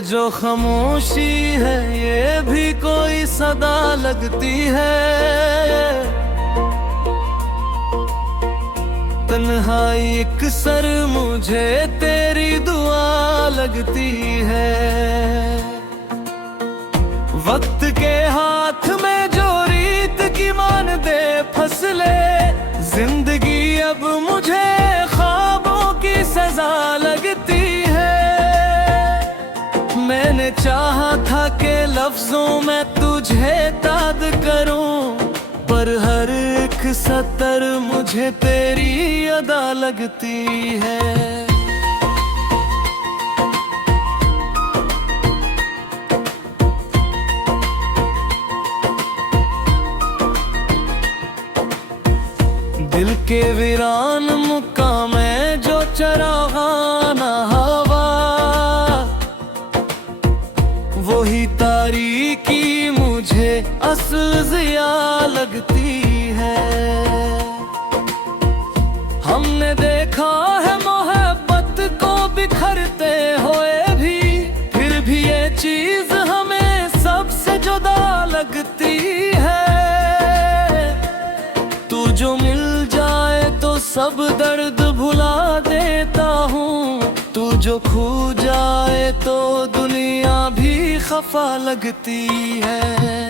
जो खामोशी है ये भी कोई सदा लगती है। तन्हाई एक सर मुझे तेरी दुआ लगती है। वक्त के हाथ में जो रीत की मान दे फसले, जिंदगी अब मुझे ख्वाबों की सजा लगती है। मैंने चाहा था कि लफ्जों में तुझे ताद करूं, पर हर एक सतर मुझे तेरी अदा लगती है। दिल के वीरान मुकाम में जो चरागाना हवा, वही तारीकी मुझे असल ज़िया लगती है। हमने देखा है मोहब्बत को बिखरते हुए भी, फिर भी ये चीज हमें सबसे जुदा लगती है। तू जो मिल जाए तो सब दर्द भुला देता हूँ, तू जो खो जाए तो दुनिया भी खफा लगती है।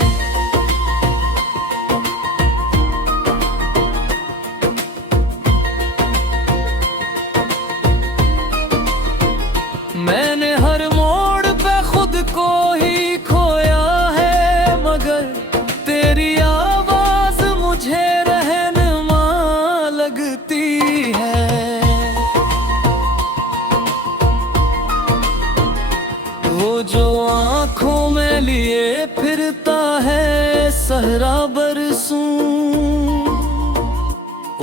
मैंने हर मोड़ पे खुद को ही खोया है, मगर तेरी आवाज मुझे रहनुमा लगती है। वो जो आँखों में लिए फिरता है सहरा बरसों,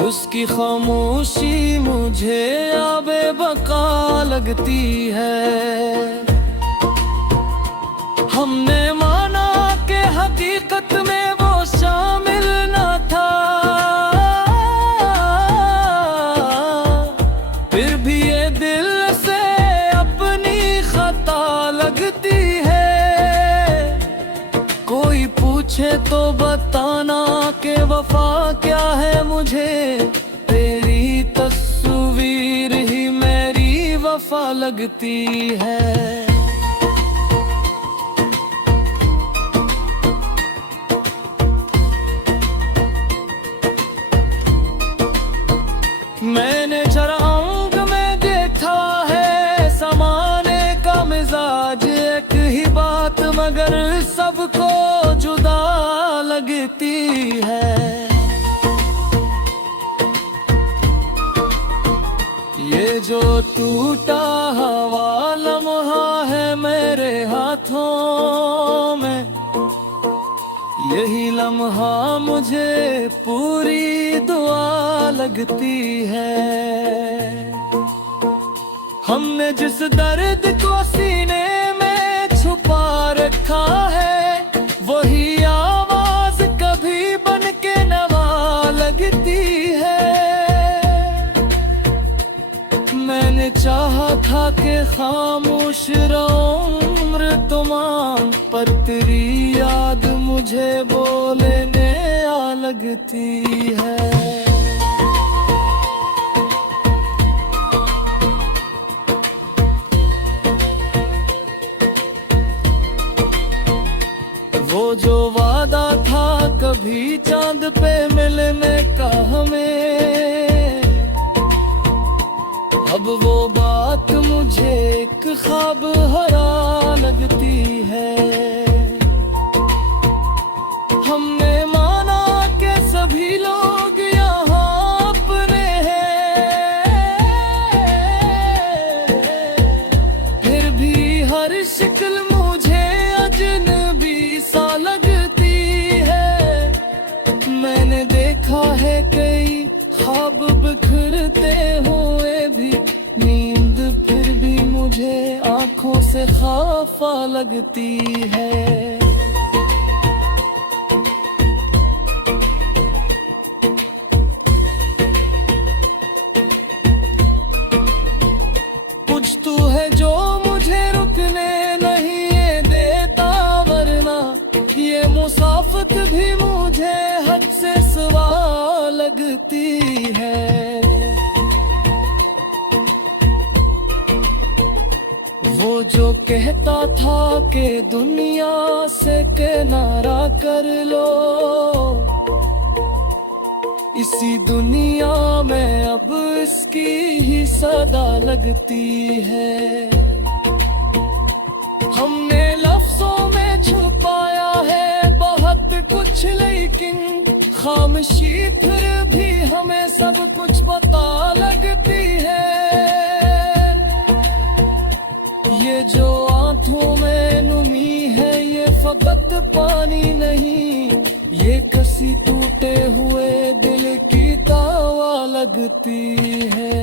उसकी खामोशी मुझे आबे बका लगती है। हमने माना कि हकीकत में वो शामिल न था, फिर भी ये दिल से अपनी खता लगती है। कोई पूछे तो बताना कि वफा क्या है मुझे, तेरी तस्वीर ही मेरी वफा लगती है। मैंने चरंग में देखा है समाने का मिजाज, एक ही बात मगर सबको जुदा लगती है। ये जो टूटा हवा लम्हा है मेरे हाथों में, यही लम्हा मुझे पूरी दुआ लगती है। हमने जिस दर्द को सीने में छुपा रखा है, वही आवाज कभी बन के नवा लगती है। मैंने चाहा था कि खामोश रहूं उम्र तमाम, पर तेरी याद मुझे बोलने आ लगती है। वो जो वादा था कभी चांद पे मिलने का हमें, अब वो बात मुझे एक ख्वाब हरा लगती है। हमने माना कि सभी लोग यहाँ अपने हैं, फिर भी हर शिक्ल मुझे अजनबी सा लगती है। मैंने देखा है कई ख्वाब बिखरते हुए भी, नींद फिर भी मुझे आंखों से खफा लगती है। कुछ तू है जो मुझे रुकने नहीं है। वो जो कहता था कि दुनिया से किनारा कर लो, इसी दुनिया में अब इसकी ही सदा लगती है। हमने लफ्जों में छुपाया है बहुत कुछ, लेकिन खामोशी फिर भी हमें सब कुछ बता लगती है। ये जो आंखों में नुमी है ये फकत पानी नहीं, ये किसी टूटे हुए दिल की दावा लगती है।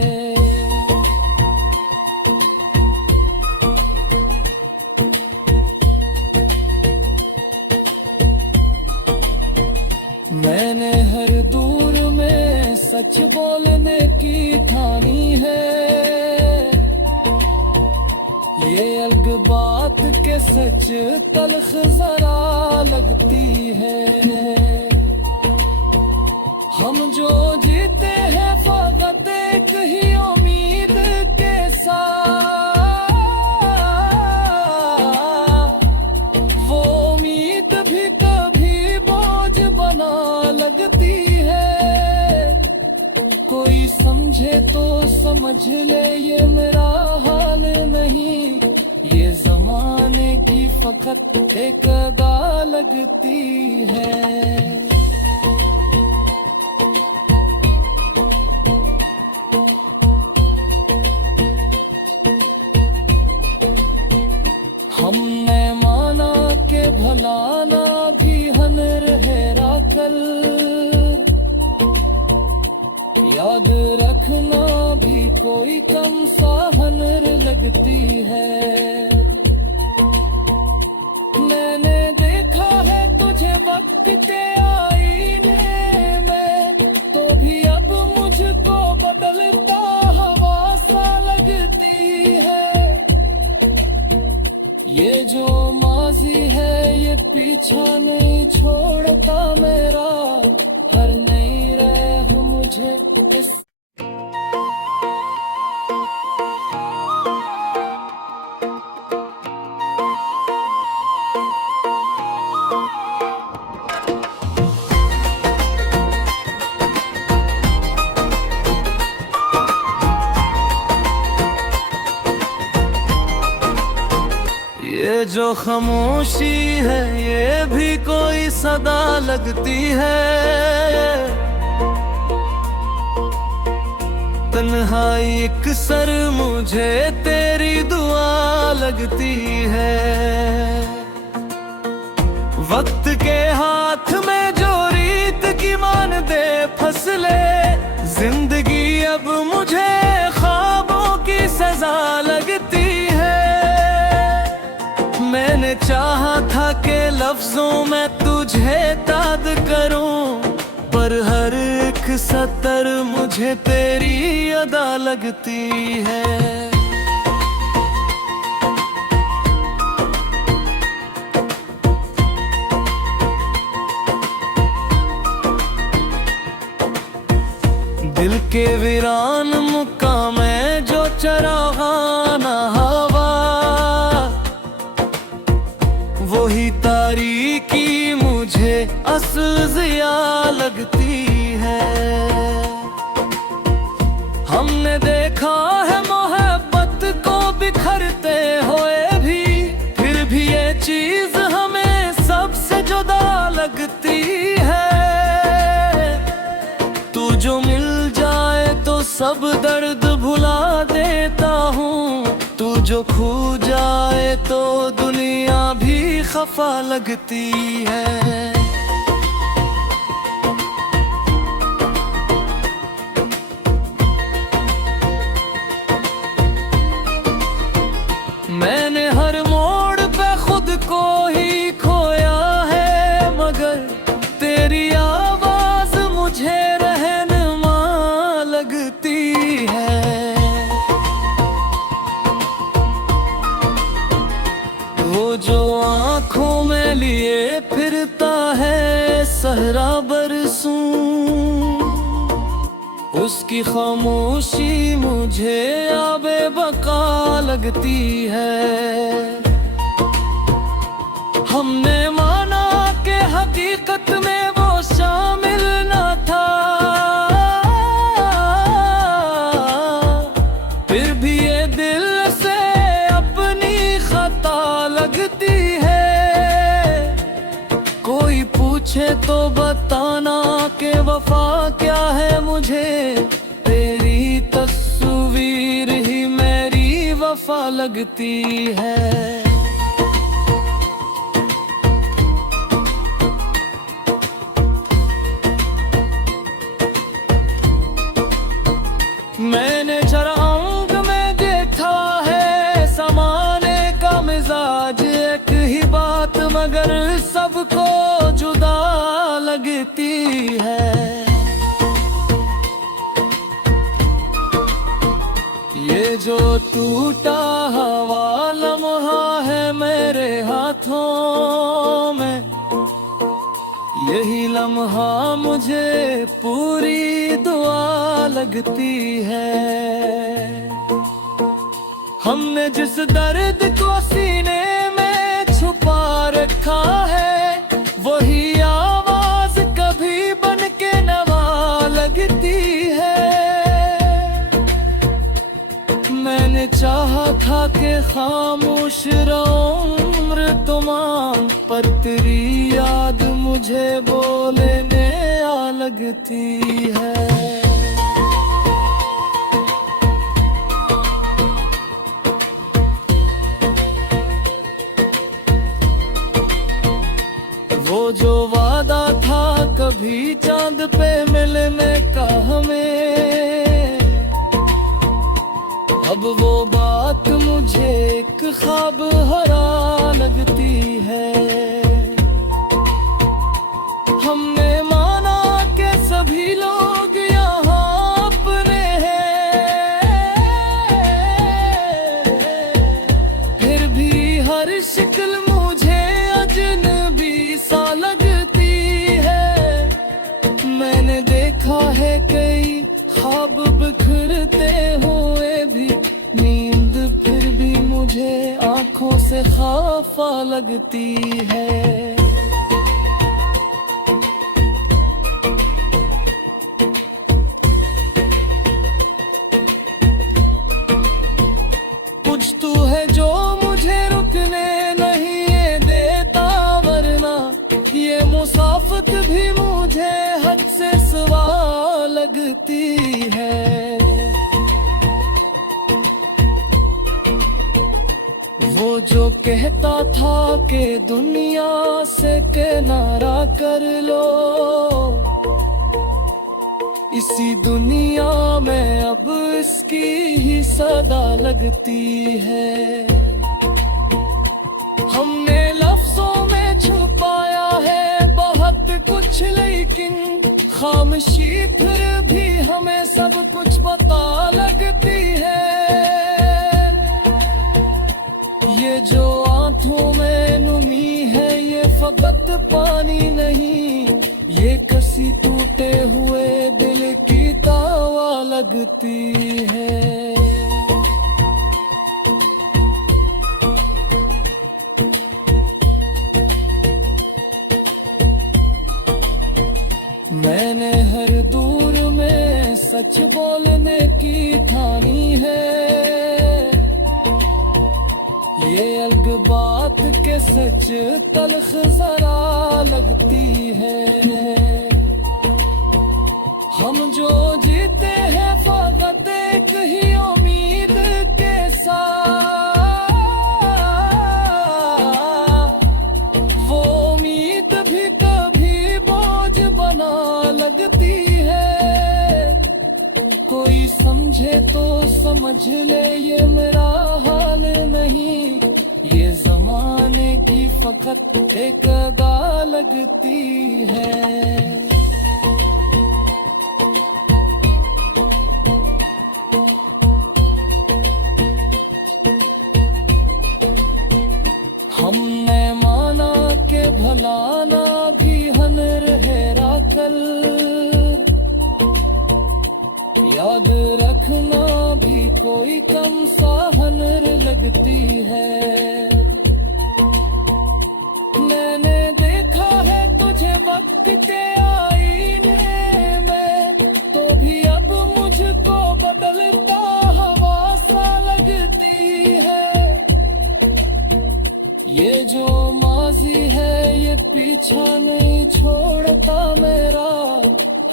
मैंने हर दूर में सच बोलने की ठानी है, ये अलग बात के सच तल्ख जरा लगती है। हम जो जीते हैं फकत एक ही उम्मीद के साथ, वो उम्मीद भी कभी बोझ बना लगती है। कोई समझे तो समझ ले ये मेरा हाल नहीं, ये जमाने की फकत एक अदा लगती है। हमने माना के भलाना भी हनर हैरा कल, याद रखना भी कोई कम सा हनर लगती है। मैंने देखा है तुझे वक्त के आईने में, तो भी अब मुझको बदलता हवा सा लगती है। ये जो माजी है ये पीछा नहीं छोड़ता मेरा, हर नई राह मुझे इस ये जो खामोशी है ये भी कोई सदा लगती है। तन्हाई एक सर मुझे तेरी दुआ लगती है। वक्त के हाथ में जो रीत की मान दे फसले, जिंदगी अब मुझे ख्वाबों की सजा लगती है। मैंने चाहा था कि लफ्जों में तुझे ताद करूं, पर हर एक सतर मुझे तेरी अदा लगती है। दिल के वीरान मुकाम में जो चरागाना हवा, वही तारीकी मुझे असल जिया लगती है। हमने देखा है मोहब्बत को बिखरते हुए भी, फिर भी ये चीज हमें सबसे जुदा लगती है। तू जो मिल जाए तो सब दर्द भुला देता हूँ, तू जो खो जाए तो दुनिया भी खफा लगती है। मैंने हर मोड़ पे खुद को ही खोया है, मगर तेरी आवाज मुझे रहनुमा लगती है। वो जो आँखों में लिए फिरता है उसकी खामोशी मुझे आबे बका लगती है। हमने माना कि हकीकत में वो शामिल न था, फिर भी ये दिल से अपनी खता लगती है। कोई पूछे तो बताना कि वफा क्या है मुझे, तेरी तस्वीर ही मेरी वफा लगती है। मैंने जरा अंग में देखा है समाने का मिजाज, एक ही बात मगर सबको जुदा लगती है। ये जो टूटा हुआ लम्हा है मेरे हाथों में, यही लम्हा मुझे पूरी दुआ लगती है। हमने जिस दर्द को सीने में छुपा रखा है, वही आवाज कभी बन के नवा लगती है। मैंने चाहा था कि खामोश रहूं उम्र तमाम, पर तेरी याद मुझे बोलने आ लगती है। वो जो वादा था कभी चांद पे मिलने का हमें, अब वो बात मुझे एक ख्वाब हरा लगती है। हमने माना कि सभी लोग यहाँ अपने हैं, फिर भी हर शिक्ल मुझे अजनबी सा लगती है। मैंने देखा है कई ख्वाब बिखरते हुए भी, नींद फिर भी मुझे आंखों से खफा लगती है। कुछ तू है जो मुझे रुकने नहीं देता, वरना ये मुसाफत भी मुझे हद से सिवा लगती है। वो जो कहता था कि दुनिया से किनारा कर लो, इसी दुनिया में अब इसकी ही सदा लगती है। हमने लफ्जों में छुपाया है बहुत कुछ, लेकिन खामोशी फिर भी हमें सब कुछ बता लगती है। ये जो आंखों में नुमी है ये फकत पानी नहीं, ये कसी टूटे हुए दिल की दावा लगती है। मैंने हर दूर में सच बोलने की ठानी है, ये अलग बात के सच तलख जरा लगती है। हम जो जीते हैं फकत एक ही उम्मीद के साथ, वो उम्मीद भी कभी बोझ बना लगती है। कोई समझे तो समझ ले ये मेरा हाल नहीं, ये जमाने की फकत एक अदा लगती है। हमने माना के भलाना भी हनर है राकल, याद रखना भी कोई कम साहनर लगती है। मैंने देखा है तुझे वक्त के आईने में, तो भी अब मुझको बदलता हवा सा लगती है। ये जो माजी है ये पीछा नहीं छोड़ता मेरा,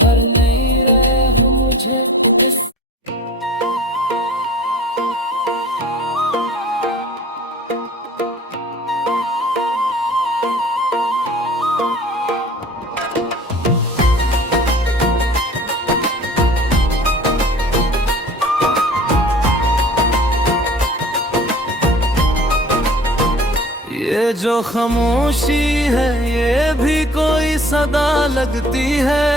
हर नई राह मुझे इस ये जो खामोशी है ये भी कोई सदा लगती है।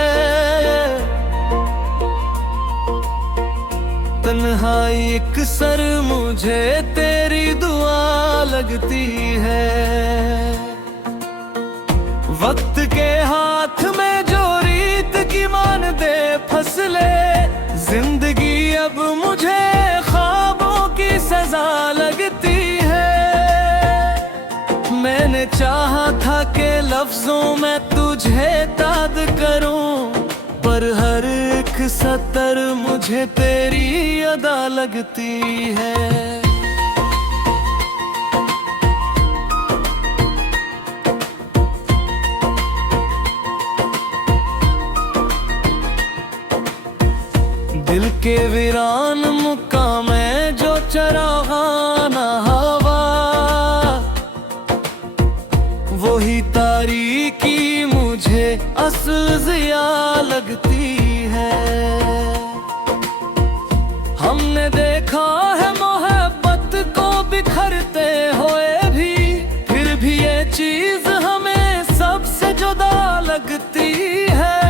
तन्हाई एक सर मुझे तेरी दुआ लगती है। वक्त के हाथ में जो रीत की मान दे फसले, जिंदगी अब मुझे ख्वाबों की सजा लगती है। मैंने चाहा था कि लफ्जों में तुझे ताद करूं, पर हर एक सतर मुझे तेरी अदा लगती है। दिल के वीरान मुकाम में जो चरागाना हवा, वही तारीकी मुझे असल जिया लगती है। हमने देखा है मोहब्बत को बिखरते हुए भी, फिर भी ये चीज हमें सबसे जुदा लगती है।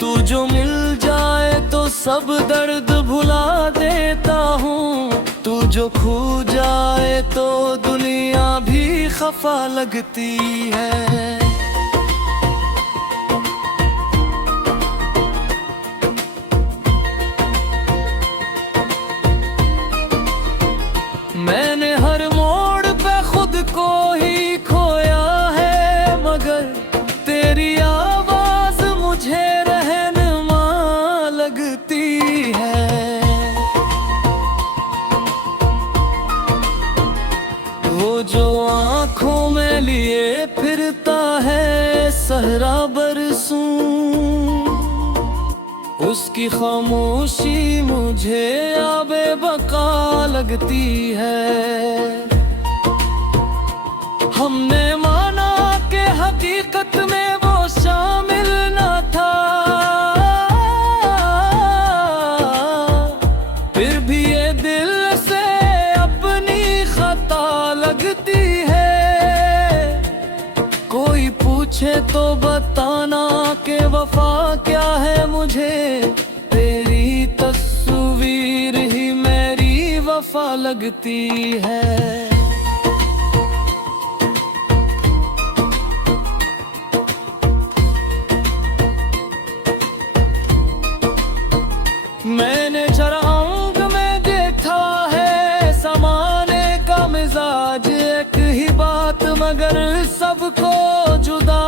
तू जो मिल जाए तो सब दर्द भुला देता हूँ, तू जो खो जाए तो दुनिया भी खफा लगती है। मैंने हर मोड़ पे खुद को ही खोया है, मगर तेरी आवाज मुझे रहनुमा लगती है। वो जो आँखों में लिए फिरता है सहरा बरसों, उसकी खामोशी मुझे आबे बका लगती है। हमने माना कि हकीकत में वो शामिल न था, फिर भी ये दिल से अपनी खता लगती है। कोई पूछे तो बताना कि वफा क्या है मुझे, तेरी तस्वीर ही मेरी वफा लगती है। मैंने चरंग में देखा है समाने का मिजाज, एक ही बात मगर सबको जुदा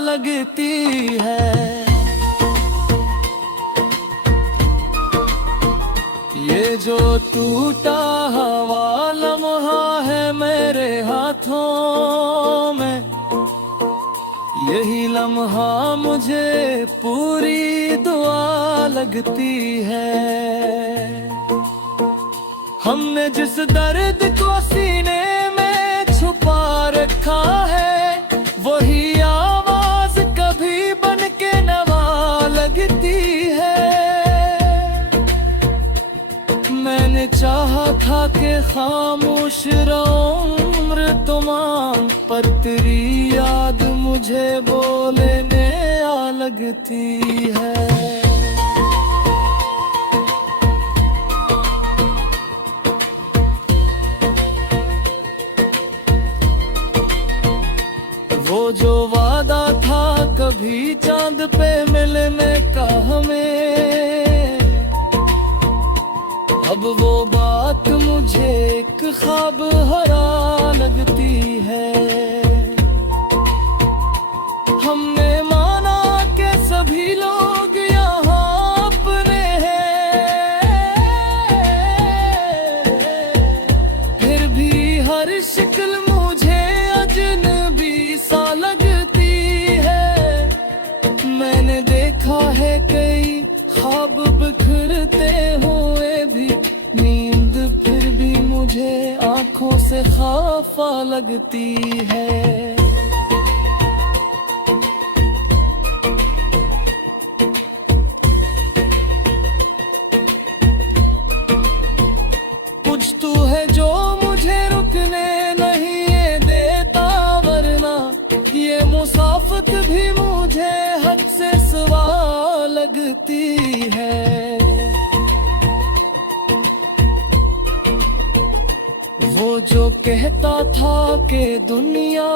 लगती है। ये जो टूटा हवा लम्हा है मेरे हाथों में, यही लम्हा मुझे पूरी दुआ लगती है। हमने जिस दर्द को सीने में छुपा रखा है, वही आवाज कभी बन के नवा लगती है। मैंने चाहा था कि खामोश रहूं उम्र तमाम, पर तेरी याद मुझे बोलने आ लगती है। वो जो वादा था कभी चांद पे मिलने का हमें, ख्वाब हरा लगती है। हमने माना कि सभी लोग यहाँ अपने हैं, फिर भी हर शक्ल मुझे अजनबी सा लगती है। मैंने देखा है कई ख्वाब बिखरते हुए भी, नींद फिर भी मुझे आंखों से खफा लगती है। कुछ तू है जो मुझे रुकने नहीं ये देता, वरना ये मुसाफत भी मुझे हद से सिवा लगती है। वो जो कहता था कि दुनिया